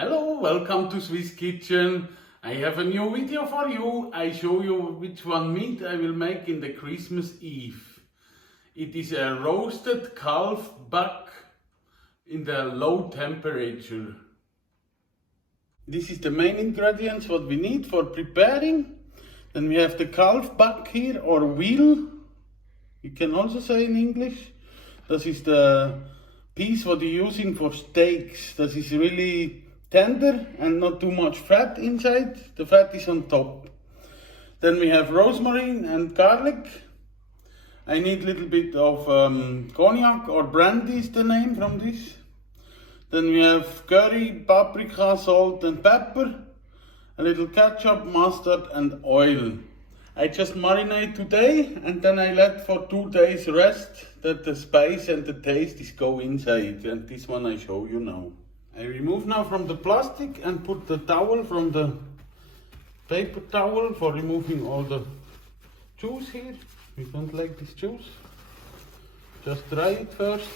Hello, welcome to Swiss Kitchen. I have a new video for you. I show you which one meat I will make in the Christmas Eve. It is a roasted calf back in the low temperature. This is the main ingredients what we need for preparing. Then we have the calf back here, or veal. You can also say in English. This is the piece what you're using for steaks. This is really tender and not too much fat inside. The fat is on top. Then we have rosemary and garlic. I need a little bit of cognac, or brandy is the name from this. Then we have curry, paprika, salt and pepper. A little ketchup, mustard and oil. I just marinate today and then I let for 2 days rest that the spice and the taste is go inside, and this one I show you now. I remove now from the plastic and put the towel from the paper towel for removing all the juice here. We don't like this juice. Just dry it first.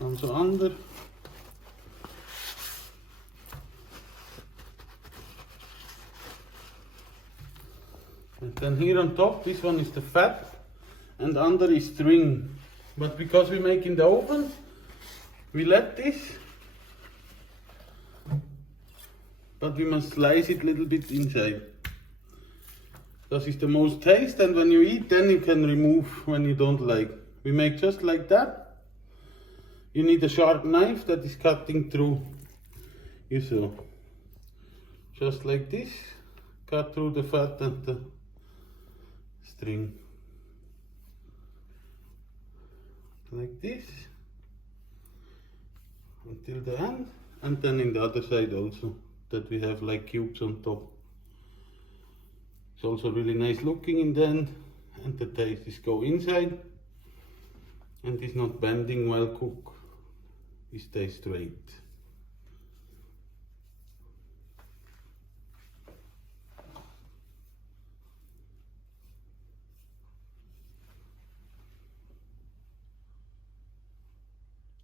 Also under. And then here on top, this one is the fat and under is string. But because we make in the oven, we let this. But we must slice it a little bit inside. This is the most taste, and when you eat, then you can remove when you don't like. We make just like that. You need a sharp knife that is cutting through. You saw. Just like this. Cut through the fat and the string. Like this. Until the end. And then in the other side also. That we have like cubes on top. It's also really nice looking in the end. And the taste is go inside. And it's not bending while cook. It stays straight.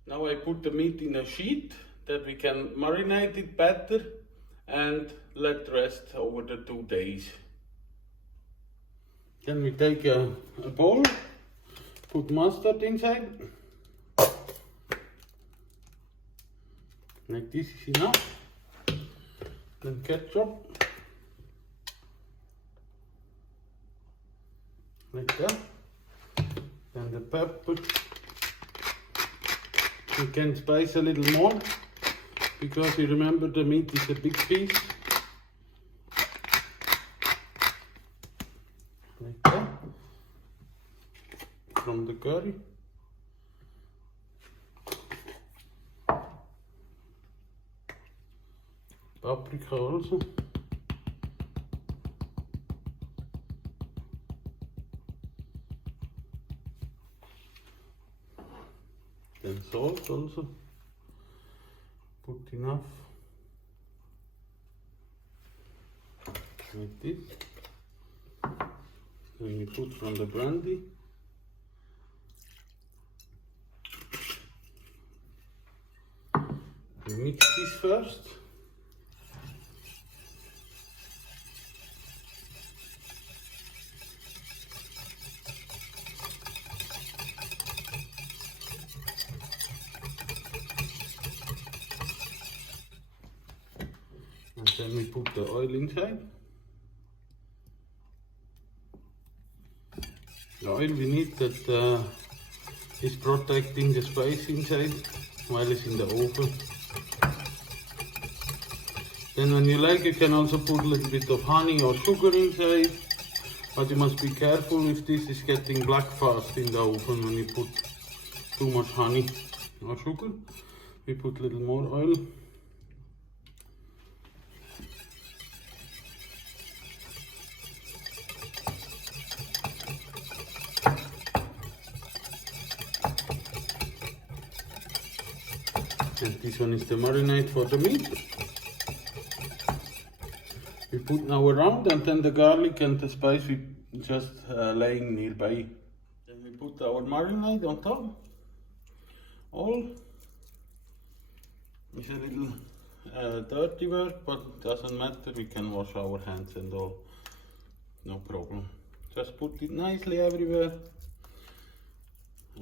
Now I put the meat in a sheet that we can marinate it better and let rest over the 2 days. Then we take a bowl, put mustard inside. Like this is enough. Then ketchup. Like that. Then the pepper. You can spice a little more, because you remember the meat is a big piece. Like that. From the curry. Paprika also. Then salt also. Put enough. Like this. Then we put from the brandy. We mix this first. And then we put the oil inside. The oil we need that is protecting the spice inside while it's in the oven. Then when you like, you can also put a little bit of honey or sugar inside. But you must be careful if this is getting black fast in the oven when you put too much honey or sugar. We put a little more oil. And this one is the marinade for the meat. We put now around, and then the garlic and the spice we just laying nearby. Then we put our marinade on top. All It's a little dirty work, but it doesn't matter, we can wash our hands and all, no problem. Just put it nicely everywhere,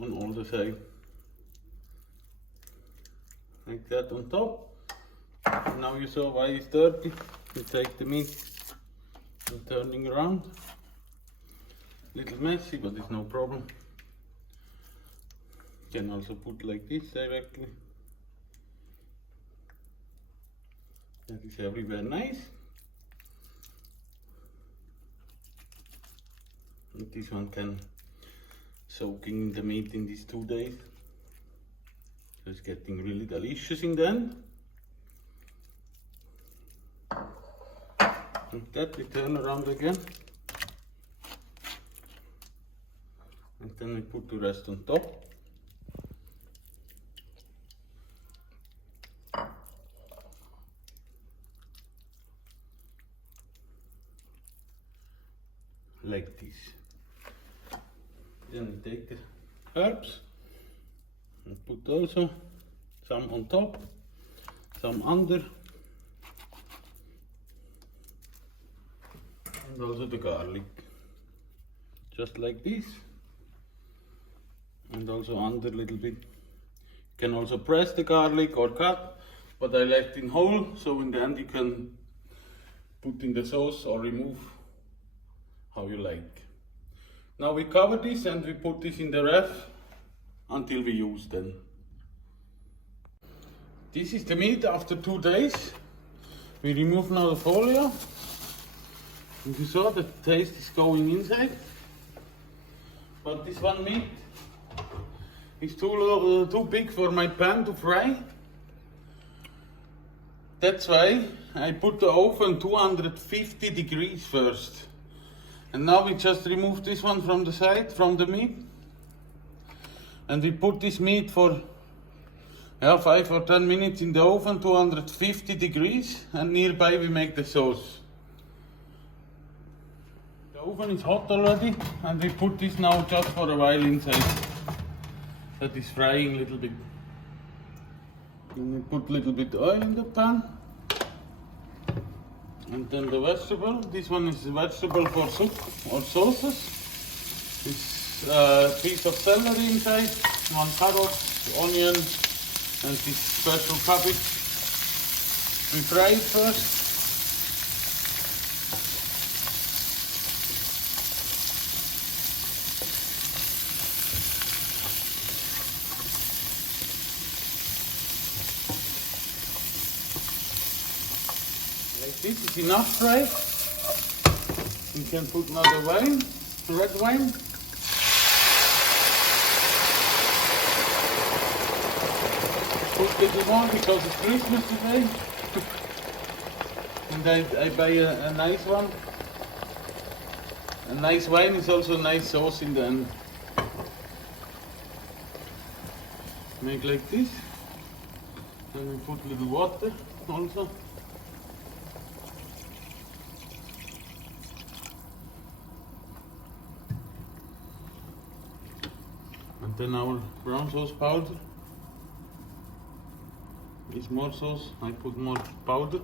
on all the sides. Like that on top. Now you saw why it's dirty. You take the meat and turning around. Little messy, but it's no problem. You can also put like this directly. That is everywhere nice. And this one can soaking the meat in these 2 days. So it's getting really delicious in the end. Like that, we turn around again. And then we put the rest on top. Like this. Then we take the herbs and put also some on top, some under, and also the garlic. Just like this. And also under a little bit. You can also press the garlic or cut, but I left in whole, so in the end you can put in the sauce or remove how you like. Now we cover this and we put this in the ref until we use them. This is the meat after 2 days. We remove now the folio. And you saw the taste is going inside. But this one meat is too big for my pan to fry. That's why I put the oven 250 degrees first. And now we just remove this one from the side, from the meat. And we put this meat for 5 or 10 minutes in the oven, 250 degrees. And nearby we make the sauce. The oven is hot already. And we put this now just for a while inside. That is frying a little bit. Then we put a little bit oil in the pan. And then the vegetable. This one is a vegetable for soup or sauces. This piece of celery inside, 1 carrot, onion, and this special cabbage. We fry it first. This is enough fried. You can put another wine, red wine. Put a little more because it's Christmas today. And I buy a nice one. A nice wine is also a nice sauce in the end. Make like this. Then we put a little water also. Then our brown sauce powder. Is more sauce, I put more powder.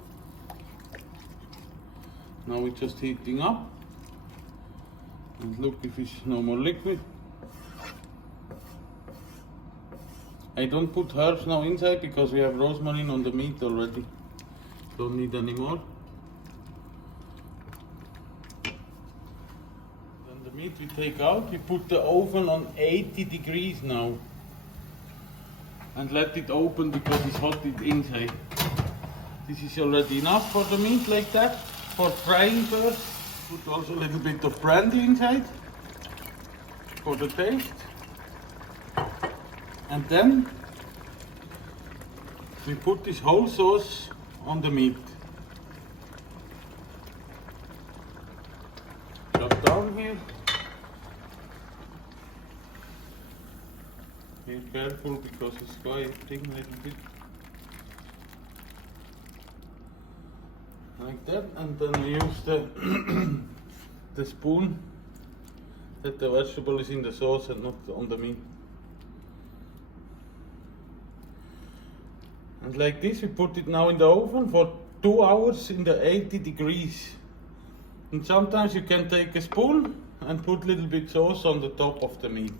Now we're just heating up. And look if it's no more liquid. I don't put herbs now inside because we have rosmarin on the meat already. Don't need any more. Meat we take out, we put the oven on 80 degrees now and let it open because it's hot inside. This is already enough for the meat like that, for frying first. Put also a little bit of brandy inside for the taste. And then we put this whole sauce on the meat. Drop down here. Be careful because it's quite thick a little bit. Like that, and then we use the spoon that the vegetable is in the sauce and not on the meat. And like this we put it now in the oven for 2 hours in the 80 degrees. And sometimes you can take a spoon and put a little bit sauce on the top of the meat.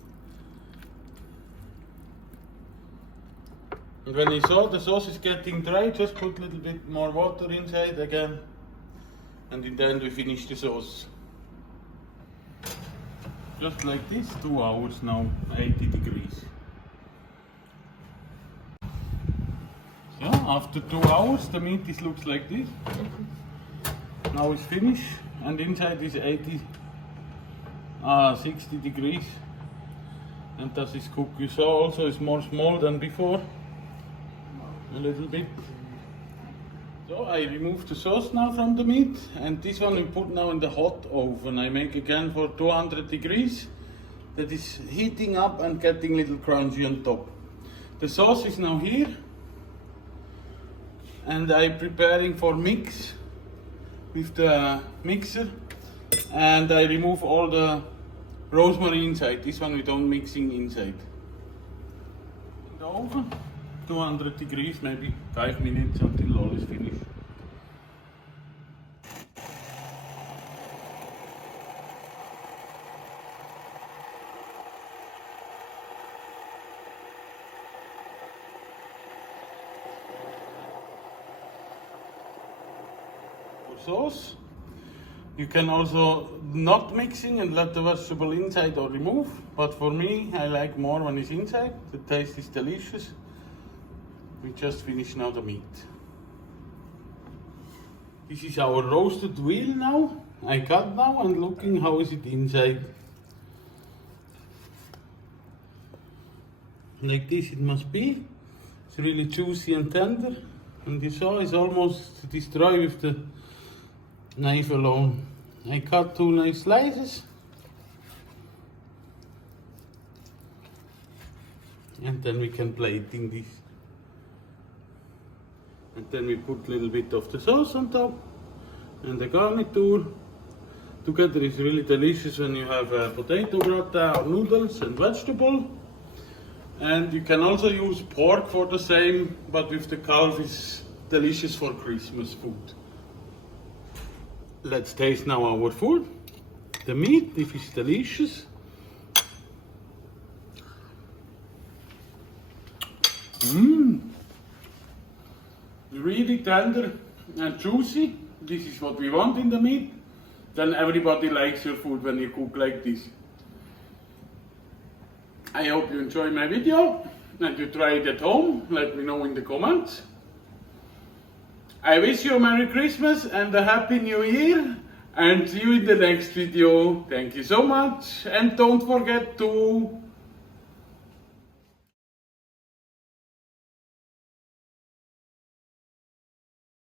And when you saw the sauce is getting dry, just put a little bit more water inside again. And in the end we finish the sauce. Just like this, 2 hours now, 80 degrees. So after 2 hours the meat looks like this. Now it's finished and inside is 60 degrees. And that is cooked. You saw also it's more small than before. A little bit. So I remove the sauce now from the meat, and this one we put now in the hot oven. I make again for 200 degrees. That is heating up and getting a little crunchy on top. The sauce is now here, and I'm preparing for mix with the mixer, and I remove all the rosemary inside. This one we don't mixing inside. In the oven. 200 degrees, maybe 5 minutes until all is finished. For sauce, you can also not mixing and let the vegetable inside or remove, but for me I like more when it's inside. The taste is delicious. We just finished now the meat. This is our roasted veal now. I cut now and looking how is it inside. Like this it must be. It's really juicy and tender. And you saw it's almost destroyed with the knife alone. I cut 2 nice slices. And then we can plate in this. And then we put a little bit of the sauce on top and the garniture. Together is really delicious when you have a potato gratin or noodles and vegetable. And you can also use pork for the same, but with the calf is delicious for Christmas food. Let's taste now our food. The meat, if it's delicious. Really tender and juicy. This is what we want in the meat. Then everybody likes your food when you cook like this. I hope you enjoy my video and you try it at home. Let me know in the comments. I wish you a Merry Christmas and a Happy New Year, and see you in the next video. Thank you so much, and don't forget to